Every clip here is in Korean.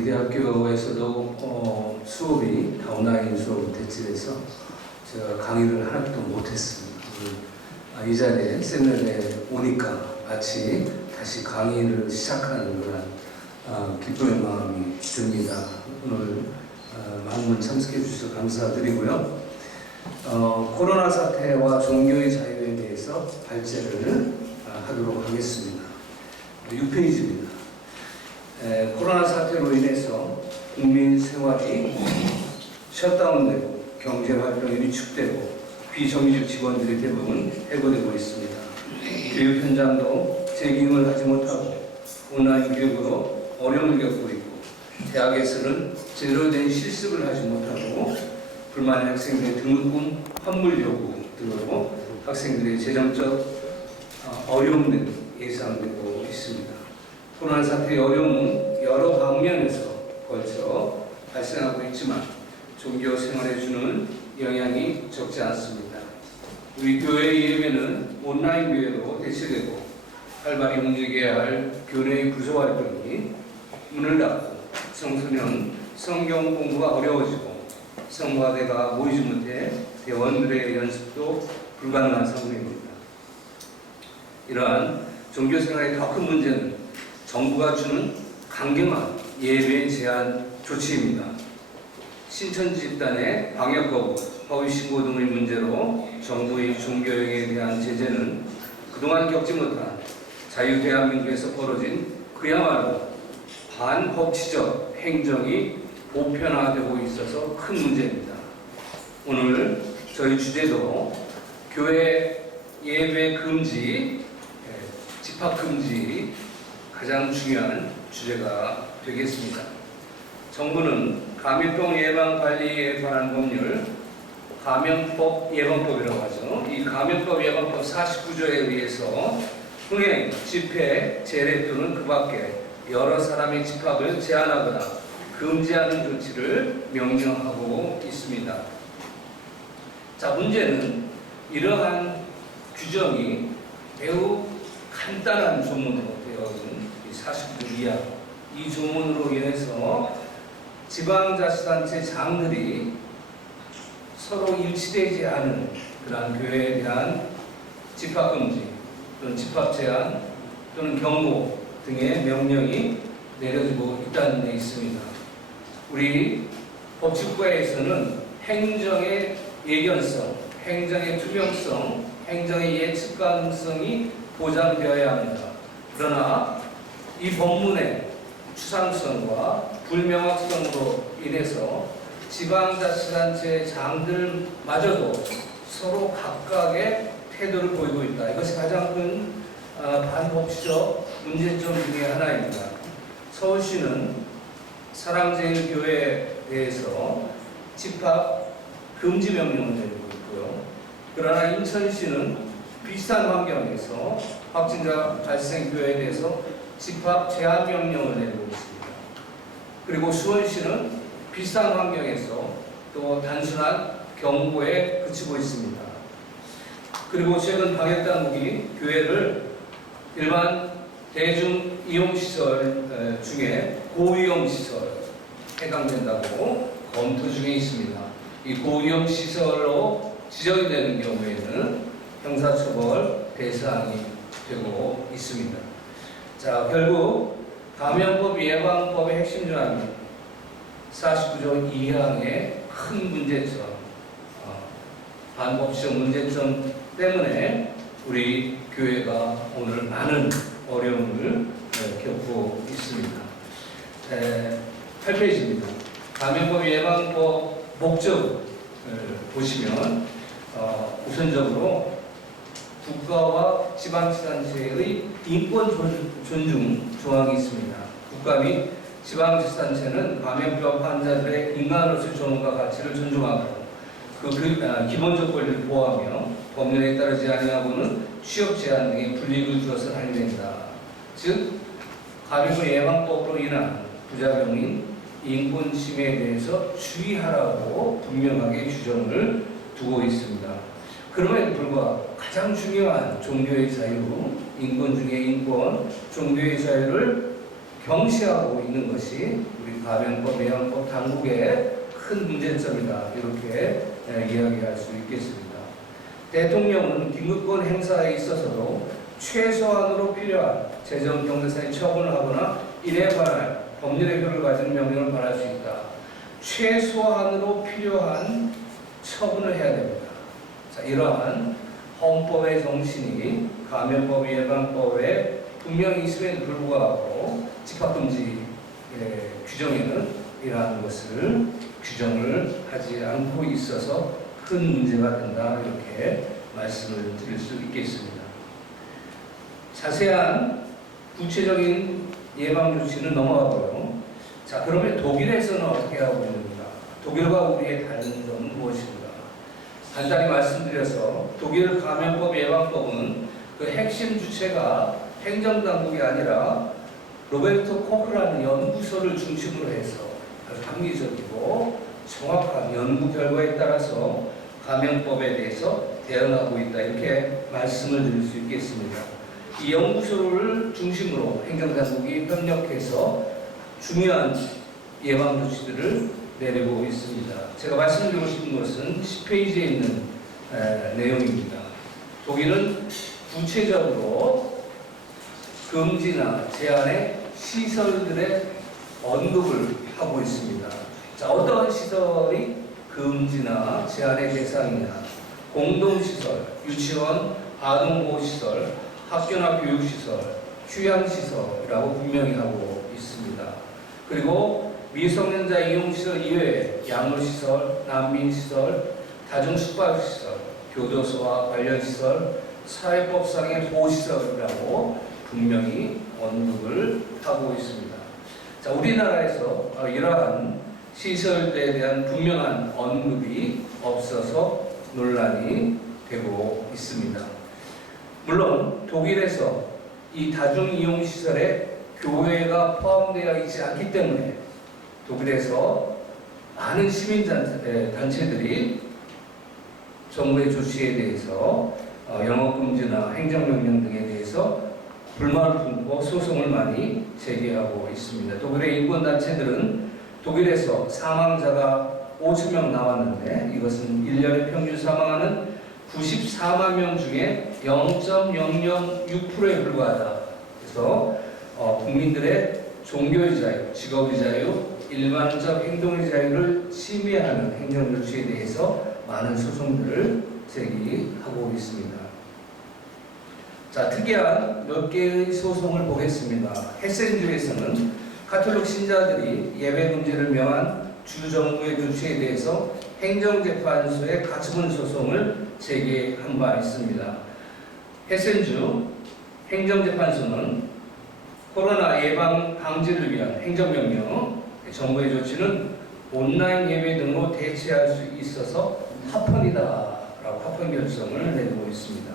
우리 대학교에서도 어, 수업이 다 온라인 수업으로 대체돼서 제가 강의를 하나도 못했습니다. 아, 이 자리에 세미나에 오니까 마치 다시 강의를 시작하는 그런 아, 기쁨의 마음이 듭니다. 오늘 아, 많은 참석해 주셔서 감사드리고요. 어, 코로나 사태와 종교의 자유에 대해서 발제를 아, 하도록 하겠습니다. 6페이지입니다. 에, 코로나 사태로 인해서 국민 생활이 셧다운되고 경제 활동이 위축되고 비정규직 직원들이 대부분 해고되고 있습니다. 교육 현장도 재기임을 하지 못하고 온라인 교육으로 어려움을 겪고 있고 대학에서는 제대로 된 실습을 하지 못하고 불만의 학생들의 등록금 환불 요구 등으로 학생들의 재정적 어, 어려움들이 예상되고 있습니다. 코로나 사태의 어려움은 여러 방면에서 걸쳐 발생하고 있지만 종교 생활에 주는 영향이 적지 않습니다. 우리 교회의 예배는 온라인 교회로 대체되고 활발히 움직여야 할 교회의 부서 활동이 문을 닫고 청소년 성경 공부가 어려워지고 성가대가 모이지 못해 대원들의 연습도 불가능한 상황입니다. 이러한 종교 생활의 더 큰 문제는 정부가 주는 강경한 예배 제한 조치입니다. 신천 집단의 방역 거부, 허위 신고 등의 문제로 정부의 종교행위에 대한 제재는 그동안 겪지 못한 자유 대한민국에서 벌어진 그야말로 반법치적 행정이 보편화되고 있어서 큰 문제입니다. 오늘 저희 주제도 교회 예배 금지, 예, 집합 금지 가장 중요한 주제가 되겠습니다. 정부는 감염병 예방 관리에 관한 법률 감염법 예방법이라고 하죠. 이 감염법 예방법 49조에 의해서 흥행, 집회, 재래 또는 그 밖에 여러 사람의 집합을 제한하거나 금지하는 조치를 명령하고 있습니다. 자, 문제는 이러한 규정이 매우 간단한 조문으로 되어 있는 이 49조 이하 이 조문으로 인해서 지방자치단체 장들이 서로 일치되지 않은 그러한 교회에 대한 집합금지 또는 집합 제한 또는 경고 등의 명령이 내려지고 있다는 데 있습니다. 우리 법치국가에서는 행정의 예견성, 행정의 투명성, 행정의 예측 가능성이 보장되어야 합니다. 그러나 이 법문의 추상성과 불명확성으로 인해서 지방자치단체 장들마저도 서로 각각의 태도를 보이고 있다. 이것이 가장 큰 어, 반법치적 문제점 중에 하나입니다. 서울시는 사랑제일교회에 대해서 집합 금지 명령을 내리고 있고요. 그러나 인천시는 비슷한 환경에서 확진자 발생 교회에 대해서 집합 제한 명령을 내리고 있습니다. 그리고 수원시는 비슷한 환경에서 또 단순한 경고에 그치고 있습니다. 그리고 최근 방역 당국이 교회를 일반 대중 이용 시설 에, 중에 고위험 시설 해당된다고 검토 중에 있습니다. 이 고위험 시설로 지정이 되는 경우에는 형사처벌 대상이 되고 있습니다. 자, 결국 감염법 예방법의 핵심 조항이 49조 2항의 큰 문제점, 어, 반법적 문제점 때문에 우리 교회가 오늘 많은 어려움을 에, 겪고 있습니다. 에, 8페이지입니다. 감염법 예방법 목적을 보시면 어, 우선적으로 국가와 지방자치단체의 인권 존- 존중 조항이 있습니다. 국가 및 지방자치단체는 감염병 환자들의 인간으로서의 존엄과 가치를 존중하고 그, 그 아, 기본적 권리를 보호하며 법률에 따르지 아니하고는 취업 제한 등의 불이익을 주어서는 아니 된다. 즉 감염병 예방법으로 인한 부작용인 인권 침해에 대해서 주의하라고 분명하게 규정을 두고 있습니다. 그럼에도 불구하고 가장 중요한 종교의 자유, 인권 중의 인권, 종교의 자유를 경시하고 있는 것이 우리 가명법, 예방법 당국의 큰 문제점이다. 이렇게 에, 이야기할 수 있겠습니다. 대통령은 긴급권 행사에 있어서도 최소한으로 필요한 재정 경제상의 처분을 하거나 이에 관한 법률의 효력을 가진 명령을 발할 수 있다. 최소한으로 필요한 처분을 해야 됩니다. 자, 이러한 헌법의 정신이 감염법 예방법에 분명히 있음에도 불구하고 집합금지 예, 규정에는 이러한 것을 규정을 하지 않고 있어서 큰 문제가 된다 이렇게 말씀을 드릴 수 있겠습니다. 자세한 구체적인 예방 조치는 넘어가고요. 자 그러면 독일에서는 어떻게 하고 있는가? 독일과 우리의 다른 점은 무엇인가? 간단히 말씀드려서 독일 감염법 예방법은 그 핵심 주체가 행정당국이 아니라 로베르토 코크라는 연구소를 중심으로 해서 아주 합리적이고 정확한 연구 결과에 따라서 감염법에 대해서 대응하고 있다 이렇게 말씀을 드릴 수 있겠습니다. 이 연구소를 중심으로 행정당국이 협력해서 중요한 예방 조치들을 내리고 있습니다. 제가 말씀드리고 싶은 것은 10페이지에 있는 에, 내용입니다. 독일은 구체적으로 금지나 제한의 시설들의 언급을 하고 있습니다. 자, 어떤 시설이 금지나 제한의 대상이냐? 공동시설, 유치원, 아동보호시설, 학교나 교육시설, 휴양시설이라고 분명히 하고 있습니다. 그리고 미성년자 이용시설 이외에 약물시설, 난민시설, 다중숙박시설, 교도소와 관련시설, 사회법상의 보호시설이라고 분명히 언급을 하고 있습니다. 자, 우리나라에서 어, 이러한 시설에 대한 분명한 언급이 없어서 논란이 되고 있습니다. 물론 독일에서 이 다중이용시설에 교회가 포함되어 있지 않기 때문에 독일에서 많은 시민단체들이 정부의 조치에 대해서 어, 영업금지나 행정명령 등에 대해서 불만을 품고 소송을 많이 제기하고 있습니다. 독일의 인권단체들은 독일에서 사망자가 5천 명 나왔는데 이것은 1년에 평균 사망하는 94만 명 중에 0.006%에 불과하다. 그래서 어, 국민들의 종교의 자유, 직업의 자유, 일반적 행동의 자유를 침해하는 행정조치에 대해서 많은 소송들을 제기하고 있습니다. 자, 특이한 몇 개의 소송을 보겠습니다. 헤센주에서는 카톨릭 신자들이 예배 금지를 명한 주 정부의 조치에 대해서 행정재판소에 가처분 소송을 제기한 바 있습니다. 헤센주 행정재판소는 코로나 예방 방지를 위한 행정명령, 정부의 조치는 온라인 예배 등으로 대체할 수 있어서 합헌이다라고 합헌 결정을 내리고 있습니다.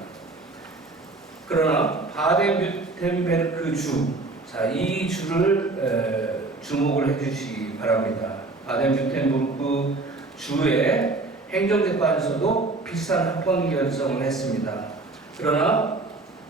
그러나 바덴뷰텐베르크 주, 자, 이 주를 에, 주목을 해주시기 바랍니다. 바덴뷰텐베르크 주의 행정재판소도 비슷한 합헌 결정을 했습니다. 그러나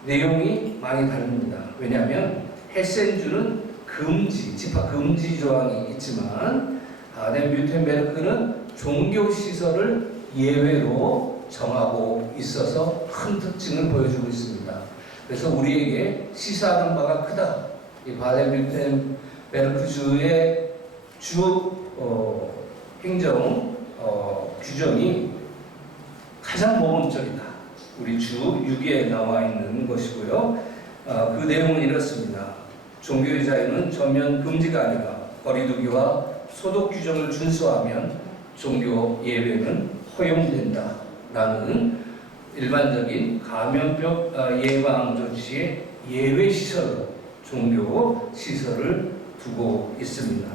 내용이 많이 다릅니다. 왜냐하면 헤센주는 금지, 집합 금지 조항이 있지만 바덴뷰텐베르크는 종교 시설을 예외로 정하고 있어서 큰 특징을 보여주고 있습니다. 그래서 우리에게 시사하는 바가 크다. 이 바덴뷰텐베르크주의 주 어, 행정 어, 규정이 가장 모범적이다. 우리 주 6위에 나와 있는 것이고요. 어, 그 내용은 이렇습니다. 종교의 자유는 전면 금지가 아니라 거리두기와 소독 규정을 준수하면 종교 예배는 허용된다. 라는 일반적인 감염병 어, 예방 조치의 예외 시설로 종교 시설을 두고 있습니다.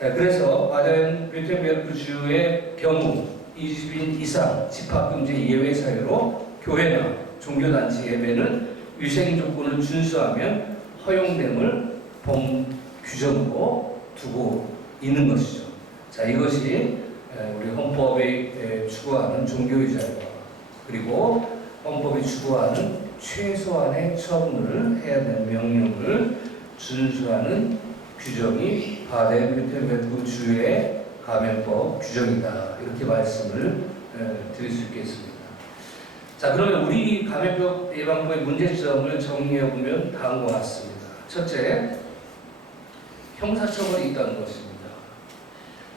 에, 그래서 바덴 뷰텐베르크 주의 경우 20인 이상 집합금지 예외 사유로 교회나 종교단체 예배는 위생 조건을 준수하면 허용됨을 본 규정으로 두고 있는 것이죠. 자, 이것이 에, 우리 헌법이 에, 추구하는 종교의 자유와 그리고 헌법이 추구하는 최소한의 처분을 해야 되는 명령을 준수하는 규정이 바덴뷰텐베르크 주의 감염법 규정이다. 이렇게 말씀을 에, 드릴 수 있겠습니다. 자, 그러면 우리 감염병 예방법의 문제점을 정리해 보면 다음과 같습니다. 첫째, 형사처벌이 있다는 것입니다.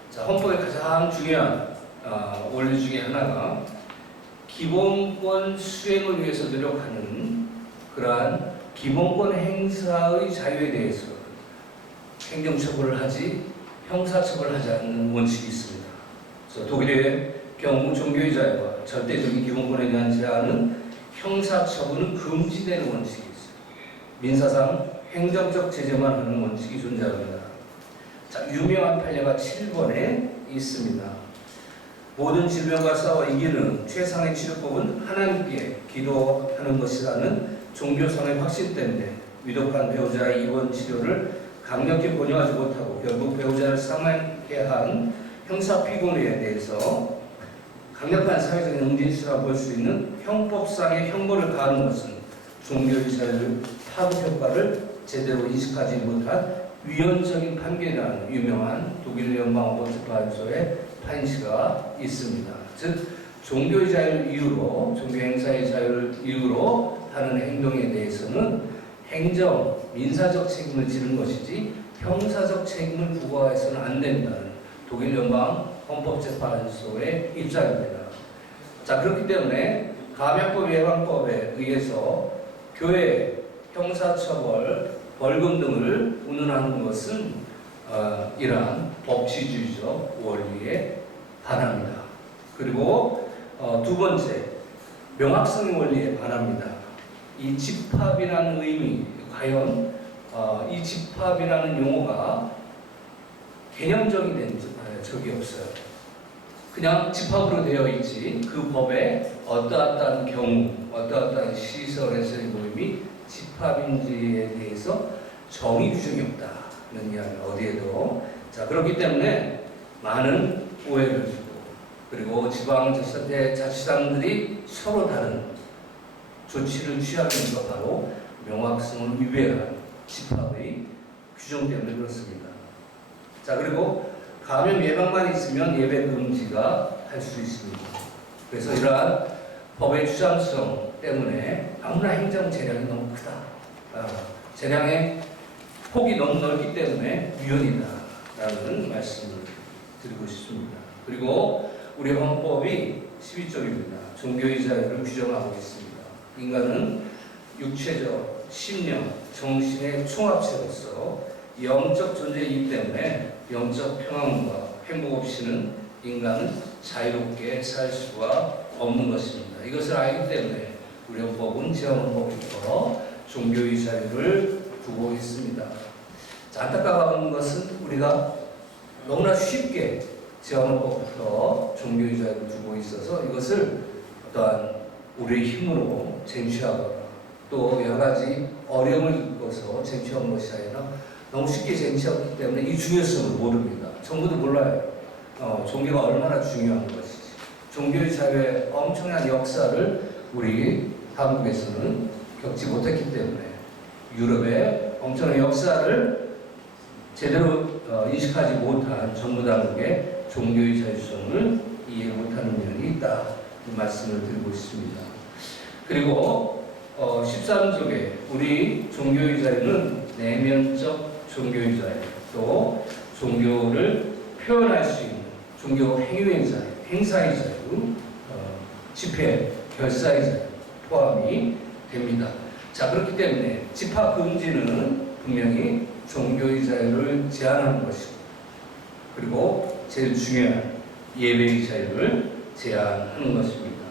자, 헌법의 가장 중요한 아, 원리 중에 하나가 기본권 수행을 위해서 노력하는 그러한 기본권 행사의 자유에 대해서 행정처벌을 하지 형사처벌을 하지 않는 원칙이 있습니다. 그래서 독일의 경우 종교의 자유와 절대적인 기본권에 대한 제한은 형사처분은 금지되는 원칙이 있어요. 민사상 행정적 제재만 하는 원칙이 존재합니다. 자, 유명한 판례가 7번에 있습니다. 모든 질병과 싸워 이기는 최상의 치료법은 하나님께 기도하는 것이라는 종교성의 확신 때문에 위독한 배우자의 입원 치료를 강력히 권유하지 못하고 결국 배우자를 사망하게 한 형사 피고에 대해서 강력한 사회적인 응징수라 볼 수 있는 형법상의 형벌을 가하는 것은 종교의 자유를 파급 효과를 제대로 인식하지 못한 위헌적인 판결이라는 유명한 독일 연방법재판소의 판시가 있습니다. 즉 종교의 자유를 이유로 종교 행사의 자유를 이유로 하는 행동에 대해서는 행정 민사적 책임을 지는 것이지 형사적 책임을 부과해서는 안 된다는 독일 연방 헌법재판소의 입장입니다. 자 그렇기 때문에 감염법 예방법에 의해서 교회 형사처벌 벌금 등을 운운하는 것은 어, 이러한 법치주의적 원리에 반합니다. 그리고 어, 두 번째 명확성 원리에 반합니다. 이 집합이라는 의미 과연 어, 이 집합이라는 용어가 개념적이 된 아, 적이 없어요. 그냥 집합으로 되어 있지 그 법에 어떠어떠한 경우 어떠어떠한 시설에서의 모임이 집합인지에 대해서 정의 규정이 없다는 이야기 어디에도 자 그렇기 때문에 많은 오해를 주고 그리고 지방자치단체 자치단들이 서로 다른 조치를 취하는 것가 바로 명확성을 위배한 집합의 규정 때문에 그렇습니다. 자 그리고 감염 예방만 있으면 예배 금지가 할 수 있습니다. 그래서 이러한 법의 주장성 때문에 아무나 행정 재량이 너무 크다. 아, 재량의 폭이 너무 넓기 때문에 위헌이다라는 말씀을 드리고 싶습니다. 그리고 우리 헌법이 12조입니다. 종교의 자유를 규정하고 있습니다. 인간은 육체적, 심령, 정신의 총합체로서 영적 존재이기 때문에 영적 평안과 행복 없이는 인간은 자유롭게 살 수가 없는 것입니다. 이것을 알기 때문에 우리 헌법은 제헌헌법부터 종교의 자유를 두고 있습니다. 자, 안타까운 것은 우리가 너무나 쉽게 제헌헌법부터 종교의 자유를 두고 있어서 이것을 어떠한 우리의 힘으로 쟁취하거나 또 여러 가지 어려움을 겪어서 쟁취한 것이 아니라 너무 쉽게 쟁취하기 때문에 이 중요성을 모릅니다. 전부도 몰라요. 어, 종교가 얼마나 중요한 것이지. 종교의 자유의 엄청난 역사를 우리 한국에서는 겪지 못했기 때문에 유럽의 엄청난 역사를 제대로 어, 인식하지 못한 정부 당국의 종교의 자유성을 이해 못하는 면이 있다. 이 말씀을 드리고 싶습니다. 그리고 어, 13쪽에 우리 종교의 자유는 내면적 종교의 자유, 또 종교를 표현할 수 있는 종교 행위의 자유, 행사의 자유, 어, 집회, 결사의 자유 포함이 됩니다. 자 그렇기 때문에 집합 금지는 분명히 종교의 자유를 제한하는 것이고 그리고 제일 중요한 예배의 자유를 제한하는 것입니다.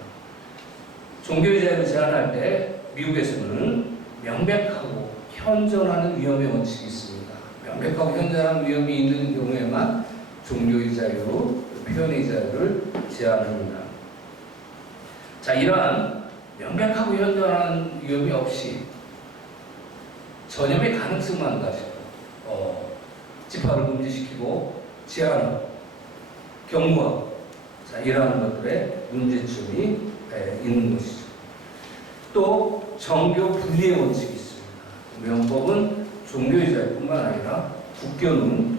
종교의 자유를 제한할 때 미국에서는 명백하고 현존하는 위험의 원칙이 있습니다. 명백하고 현존하는 위험이 있는 경우에만 종교의 자유, 표현의 자유를 제한합니다. 자, 이러한 명백하고 현존하는 위험이 없이 전염의 가능성만 가지고 어, 집합을 금지시키고 제한하고 경고하고 자, 이러한 것들의 문제점이 에, 있는 것이죠. 또 정교 분리의 원칙이 있습니다. 명법은 종교의 자유뿐만 아니라 국교는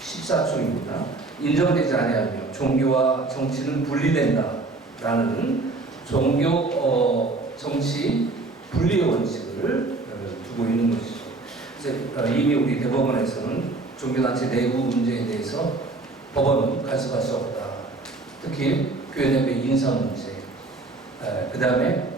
14조입니다. 인정되지 아니하며 종교와 정치는 분리된다라는 종교 어, 정치 분리의 원칙을 어, 두고 있는 것이죠. 그래서 어, 이미 우리 대법원에서는 종교단체 내부 문제에 대해서 법원은 간섭할 수 없다. 특히 교회 내부 인사 문제, 그 다음에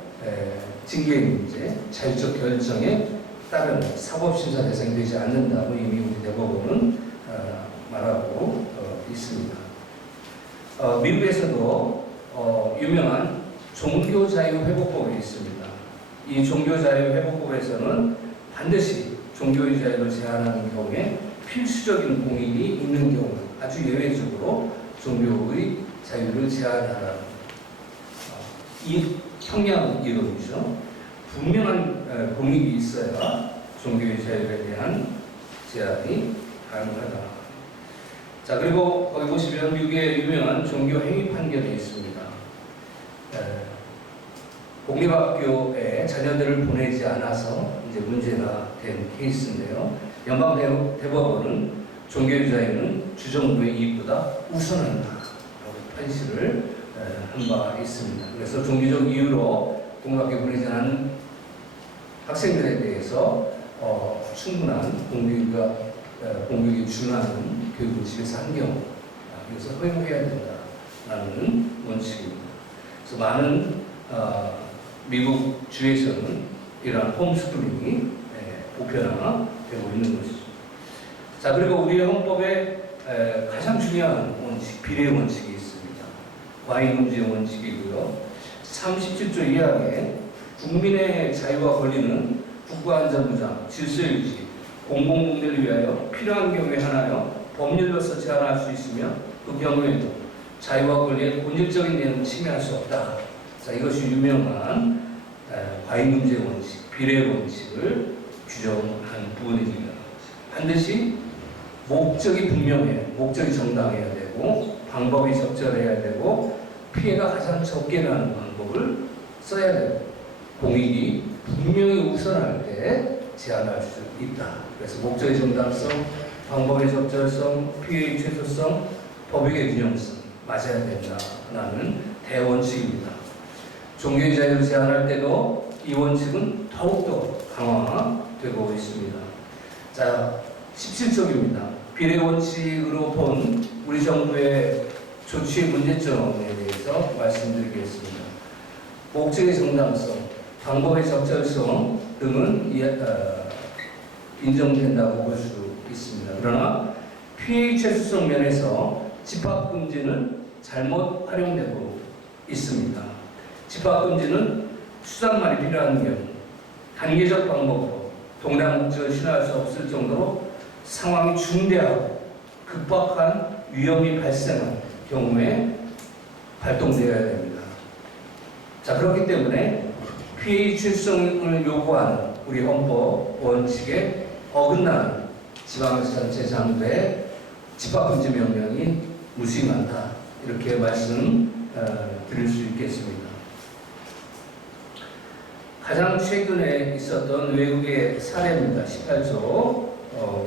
징계의 문제, 자율적 결정에 따른 사법심사 대상이 되지 않는다고 이미 우리 대법원은 어, 말하고 어, 있습니다. 어, 미국에서도 어, 종교 자유 회복법이 있습니다. 이 종교 자유 회복법에서는 반드시 종교의 자유를 제한하는 경우에 필수적인 공익이 있는 경우 아주 예외적으로 종교의 자유를 제한하라. 어, 이 이론이죠. 분명한 에, 공익이 있어야 종교의 자유에 대한 제한이 가능하다. 자 그리고 거기 보시면 미국의 유명한 종교 행위 판결이 있습니다. 에, 공립학교에 자녀들을 보내지 않아서 이제 문제가 된 케이스인데요. 연방 대- 대법원은 종교의 자유는 주정부의 이익보다 우선한다 라고 판시를 한 바 있습니다. 그래서 종교적 이유로 공립학교 보내지 않은 학생들에 대해서 어, 충분한 공교육과 어, 공교육에 준하는 교육을 집에서 한 경우 아, 이것을 허용해야 된다라는 원칙입니다. 그래서 많은 어, 미국 주에서는 이러한 홈스쿨링이 예, 보편화되고 있는 것이죠. 자 그리고 우리 헌법에 에, 가장 중요한 원칙, 비례 원칙이 있습니다. 과잉금지 원칙이고요. 37조 2항에 국민의 자유와 권리는 국가안전보장, 질서유지, 공공복리를 위하여 필요한 경우에 하나여 법률로서 제한할 수 있으며 그 경우에도 자유와 권리의 본질적인 내용을 침해할 수 없다. 자 이것이 유명한 에, 과잉금지 원칙, 비례 원칙을 규정한 부분입니다. 반드시 목적이 분명해, 목적이 정당해야 되고 방법이 적절해야 되고 피해가 가장 적게 나는 방법을 써야 되고 공익이 분명히 우선할 때 제한할 수 있다. 그래서 목적의 정당성, 방법의 적절성, 피해의 최소성, 법익의 균형성 맞아야 된다라는 대원칙입니다. 종교의 자유를 제한할 때도 이 원칙은 더욱더 강화되고 있습니다. 자, 17쪽입니다. 비례 원칙으로 본 우리 정부의 조치의 문제점에 대해서 말씀드리겠습니다. 목적의 정당성, 방법의 적절성 등은 이- 어, 인정된다고 볼 수 있습니다. 그러나 피해 최소성 면에서 집합금지는 잘못 활용되고 있습니다. 집합금지는 수단만이 필요한 경우, 단계적 방법으로 동량 목적을 실현할 수 없을 정도로 상황이 중대하고 급박한 위험이 발생한 경우에 발동되어야 됩니다. 자, 그렇기 때문에 피해 출성을 요구하는 우리 헌법 원칙에 어긋나는 지방자치단체장들의 집합금지 명령이 무수히 많다. 이렇게 말씀 어, 드릴 수 있겠습니다. 가장 최근에 있었던 외국의 사례입니다. 18조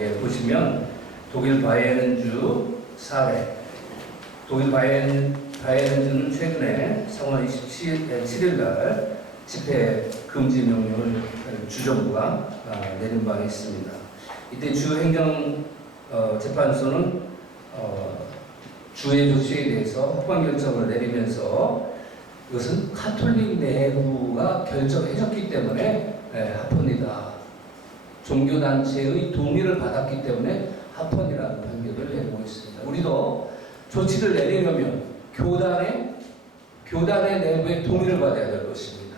에 보시면 독일 바이에른주 사례. 독일 바이에른, 바이에른주는 최근에 3월 27일 날 집회 금지 명령을 주정부가 아, 내린 바 있습니다. 이때 주 행정 어, 재판소는 어, 주의 조치에 대해서 확방 결정을 내리면서 이것은 카톨릭 내부가 결정해줬기 때문에 예, 합헌이다. 종교단체의 동의를 받았기 때문에 합헌이라는 판결을 내리고 있습니다. 우리도 조치를 내리려면 교단의 교단의 내부의 동의를 받아야 될 것입니다.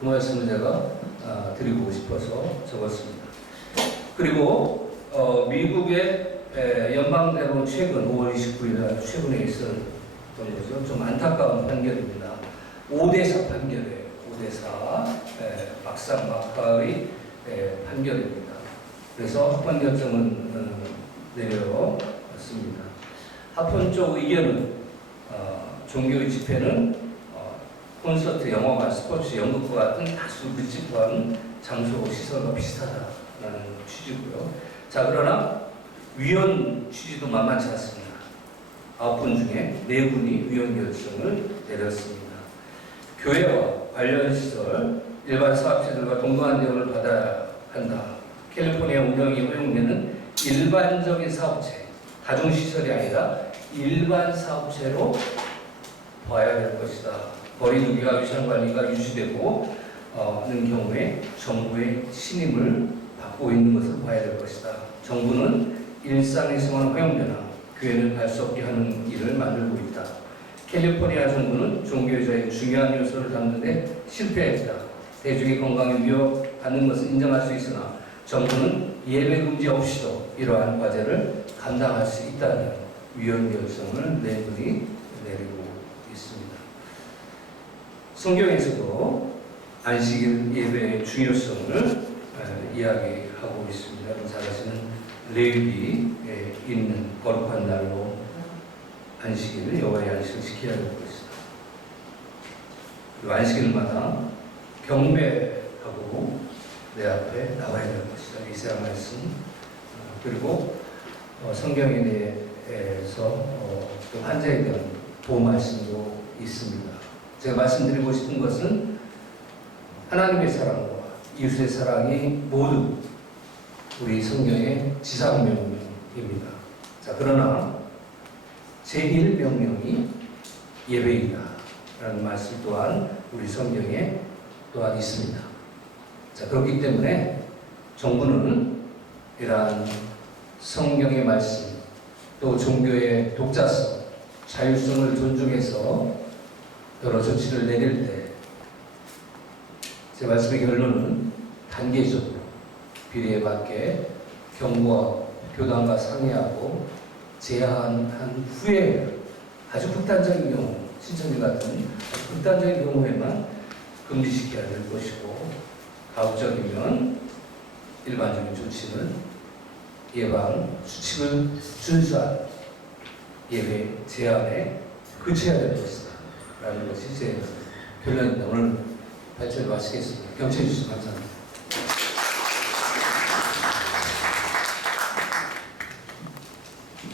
그 말씀을 제가 아, 드리고 싶어서 적었습니다. 그리고 어, 미국의 에, 연방대법원 최근 5월 29일 날 최근에 있었던 거죠. 좀 안타까운 판결입니다. 5대4 판결이에요. 5대4 막상 막하의 에, 판결입니다. 그래서 합헌 결정은 음, 내려왔습니다. 합헌 쪽 의견은 어, 종교의 집회는 어, 콘서트, 영화관, 스포츠, 연극과 같은 다수 밀집한 장소, 시설과 비슷하다. 취지고요. 자, 그러나 위원 취지도 만만치 않습니다. 아홉 분 중에 네 분이 위원 결정을 내렸습니다. 교회와 관련 시설, 일반 사업체들과 동등한 대우를 받아야 한다. 캘리포니아 운영이 허용되는 일반적인 사업체, 다중시설이 아니라 일반 사업체로 봐야 될 것이다. 거리 두기가 위생 관리가 유지되고 어, 하는 경우에 정부의 신임을 받고 있는 것을 봐야 될 것이다. 정부는 일상에서만 허용되나 교회는 갈 수 없게 하는 일을 만들고 있다. 캘리포니아 정부는 종교의자의 중요한 요소를 담는데 실패했다. 대중의 건강에 위협받는 것을 인정할 수 있으나 정부는 예배 금지 없이도 이러한 과제를 감당할 수 있다는 위헌 결정을 네 분이 내리고 있습니다. 성경에서도 안식일 예배의 중요성을 에, 이야기하고 있습니다. 잘 아시는 레위기에 있는 거룩한 날로 안식일을 여호와의 될 것이다. 그리고 안식일마다 경배하고 내 앞에 나와야 될 것이다. 이세야 말씀 어, 그리고 어, 성경에 대해서 어, 또 환자에 대한 보호 말씀도 있습니다. 제가 말씀드리고 싶은 것은 하나님의 사랑과 이웃의 사랑이 모두 우리 성경의 지상명령입니다. 자, 그러나 제1명령이 예배이다. 라는 말씀 또한 우리 성경에 또한 있습니다. 자, 그렇기 때문에 정부는 이러한 성경의 말씀, 또 종교의 독자성, 자율성을 존중해서 여러 조치를 내릴 때, 제 말씀의 결론은 단계적으로 비례에 맞게 경무와 교단과 상의하고 제한한 후에 아주 극단적인 경우, 신천지 같은 극단적인 경우에만 금지시켜야 될 것이고, 가급적이면 일반적인 조치는 예방 수칙을 준수한 예배 제한에 그쳐야 될 것이다. 라는 것이 제 결론입니다. 오늘 발표를 마치겠습니다. 경청해 주셔서 감사합니다.